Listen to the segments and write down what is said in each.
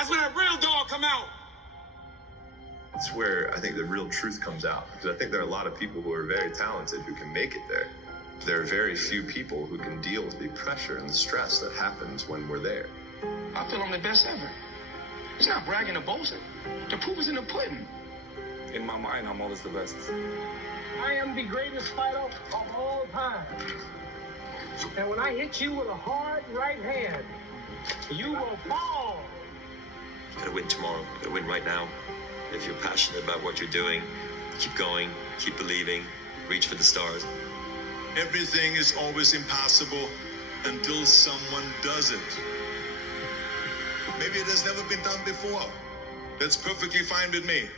That's when that real dog come out. It's where I think the real truth comes out, because I think there are a lot of people who are very talented who can make it there. There are very few people who can deal with the pressure and the stress that happens when we're there. I feel I'm the best ever. It's not bragging or boasting. The proof is in the pudding. In my mind, I'm always the best. I am the greatest fighter of all time. And when I hit you with a hard right hand, you will fall. You gotta win tomorrow. You gotta win right now. If you're passionate about what you're doing, keep going, keep believing, reach for the stars. Everything is always impossible until someone does it. Maybe it has never been done before. That's perfectly fine with me.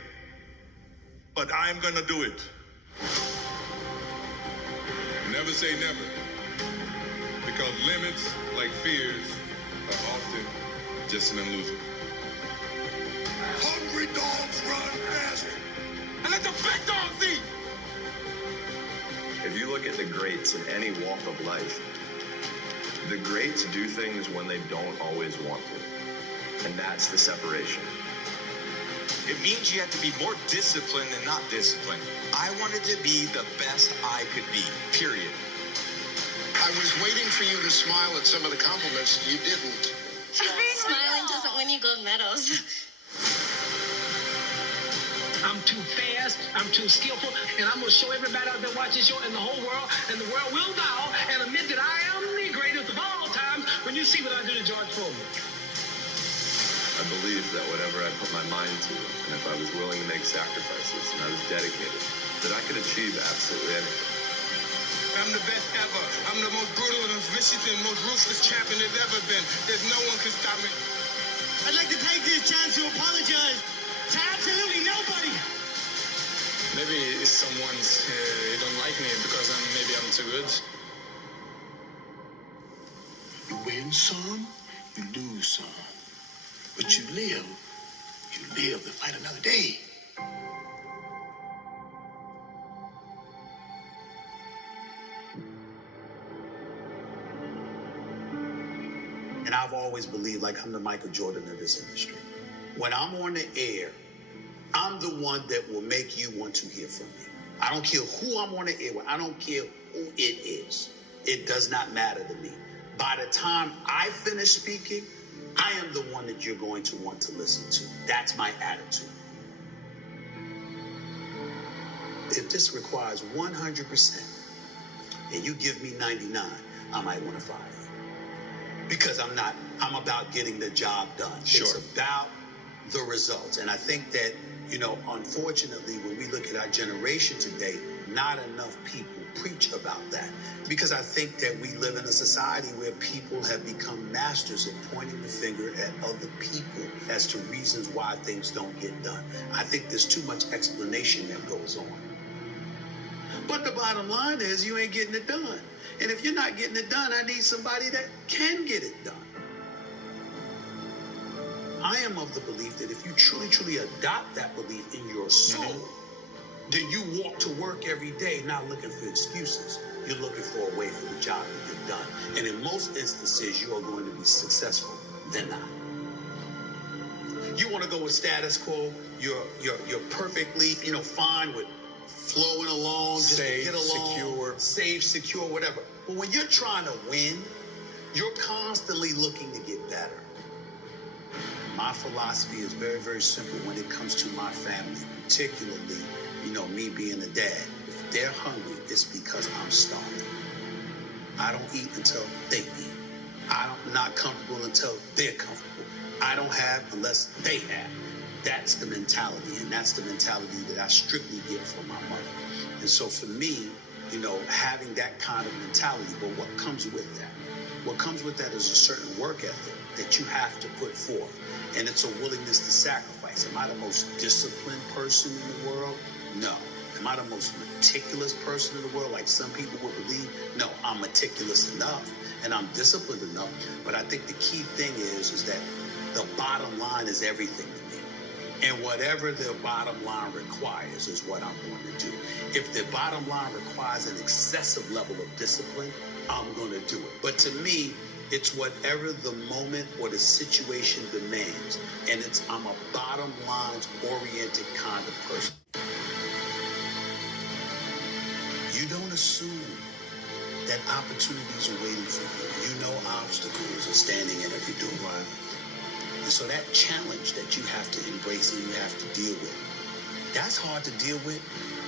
But I'm gonna do it. Never say never. Because limits, like fears, are often just an illusion. Hungry dogs run fast. And let the big dogs eat. If you look at the greats in any walk of life, the greats do things when they don't always want to. And that's the separation. It means you have to be more disciplined than not disciplined. I wanted to be the best I could be, period. I was waiting for you to smile at some of the compliments. You didn't. Smiling doesn't win you gold medals. I'm too fast, I'm too skillful, and I'm going to show everybody out there watching this show and the whole world, and the world will bow and admit that I am the greatest of all times when you see what I do to George Foreman. I believe that whatever I put my mind to, and if I was willing to make sacrifices and I was dedicated, that I could achieve absolutely anything. I'm the best ever. I'm the most brutal and vicious and most ruthless champion there's ever been. There's no one can stop me. I'd like to take this chance to apologize to absolutely nobody. Maybe someone's don't like me because I'm too good. You win some, you lose some. But you live to fight another day. And I've always believed like I'm the Michael Jordan of this industry. When I'm on the air, I'm the one that will make you want to hear from me. I don't care who I'm on the air with. I don't care who it is. It does not matter to me. By the time I finish speaking, I am the one that you're going to want to listen to. That's my attitude. If this requires 100% and you give me 99, I might want to fire you. Because I'm about getting the job done. Sure. It's about the results. And I think that, unfortunately, when we look at our generation today, not enough people preach about that. Because I think that we live in a society where people have become masters at pointing the finger at other people as to reasons why things don't get done. I think there's too much explanation that goes on. But the bottom line is you ain't getting it done. And if you're not getting it done, I need somebody that can get it done. I am of the belief that if you truly, truly adopt that belief in your soul, then you walk to work every day not looking for excuses. You're looking for a way for the job to get done. And in most instances, you are going to be successful than not. You want to go with status quo, you're perfectly, fine with flowing along, just Safe, to get along, secure. safe, secure, whatever. But when you're trying to win, you're constantly looking to get better. My philosophy is very, very simple when it comes to my family, particularly, me being a dad. If they're hungry, it's because I'm starving. I don't eat until they eat. I'm not comfortable until they're comfortable. I don't have unless they have. That's the mentality, and that's the mentality that I strictly get from my mother. And so for me, having that kind of mentality, but what comes with that? What comes with that is a certain work ethic that you have to put forth, and it's a willingness to sacrifice. Am I the most disciplined person in the world? No. Am I the most meticulous person in the world, like some people would believe? No, I'm meticulous enough, and I'm disciplined enough. But I think the key thing is that the bottom line is everything to me. And whatever the bottom line requires is what I'm going to do. If the bottom line requires an excessive level of discipline, I'm going to do it. But to me, it's whatever the moment or the situation demands. And I'm a bottom lines oriented kind of person. You don't assume that opportunities are waiting for you. You know obstacles are standing in every door. And so that challenge that you have to embrace and you have to deal with, that's hard to deal with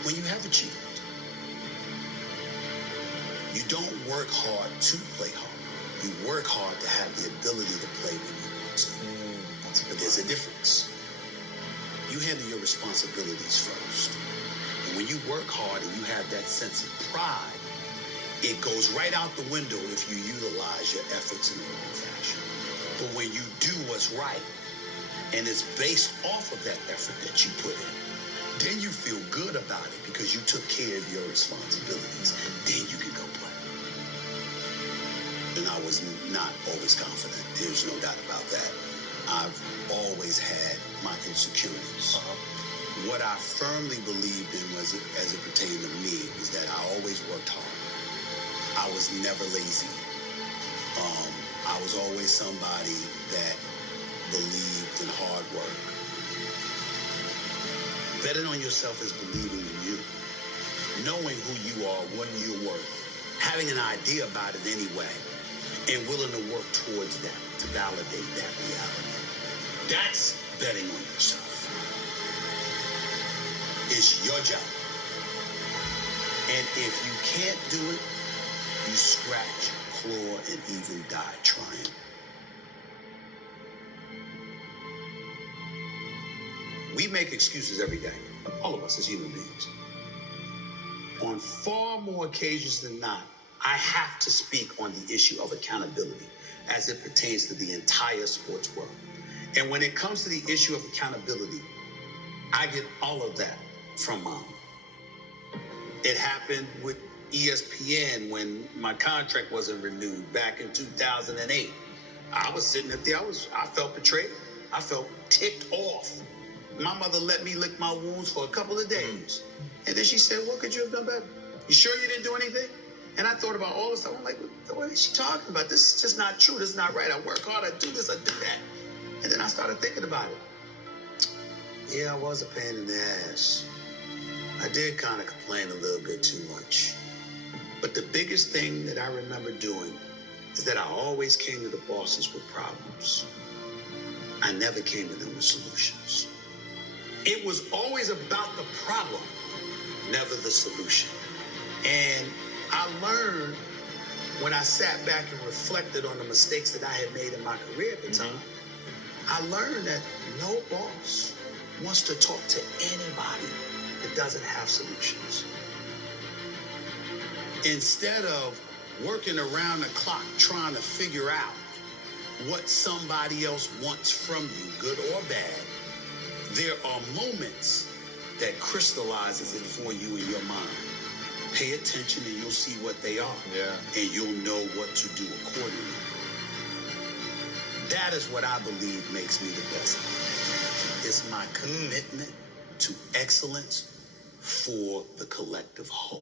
when you have achieved. You don't work hard to play hard. You work hard to have the ability to play when you want to. But there's a difference. You handle your responsibilities first. And when you work hard and you have that sense of pride, it goes right out the window if you utilize your efforts in the wrong fashion. But when you do what's right, and it's based off of that effort that you put in, then you feel good about it because you took care of your responsibilities. Then you can go play. And I was not always confident. There's no doubt about that. I've always had my insecurities. What I firmly believed in was, as it pertained to me, is that I always worked hard. I was never lazy. I was always somebody that believed in hard work. Betting on yourself is believing in you. Knowing who you are, what you're worth. Having an idea about it anyway. And willing to work towards that, to validate that reality. That's betting on yourself. It's your job. And if you can't do it, you scratch, claw, and even die trying. We make excuses every day, all of us as human beings. On far more occasions than not, I have to speak on the issue of accountability as it pertains to the entire sports world. And when it comes to the issue of accountability, I get all of that from Mom. It happened with ESPN when my contract wasn't renewed back in 2008. I was sitting up there, I felt betrayed. I felt ticked off. My mother let me lick my wounds for a couple of days. And then she said, what could you have done better? You sure you didn't do anything? And I thought about all this stuff. I'm like, what is she talking about? This is just not true. This is not right. I work hard. I do this. I do that. And then I started thinking about it. Yeah, I was a pain in the ass. I did kind of complain a little bit too much. But the biggest thing that I remember doing is that I always came to the bosses with problems. I never came to them with solutions. It was always about the problem, never the solution. And I learned when I sat back and reflected on the mistakes that I had made in my career at the time, I learned that no boss wants to talk to anybody that doesn't have solutions. Instead of working around the clock trying to figure out what somebody else wants from you, good or bad, there are moments that crystallizes it for you in your mind. Pay attention and you'll see what they are. Yeah. And you'll know what to do accordingly. That is what I believe makes me the best. It's my commitment to excellence for the collective whole.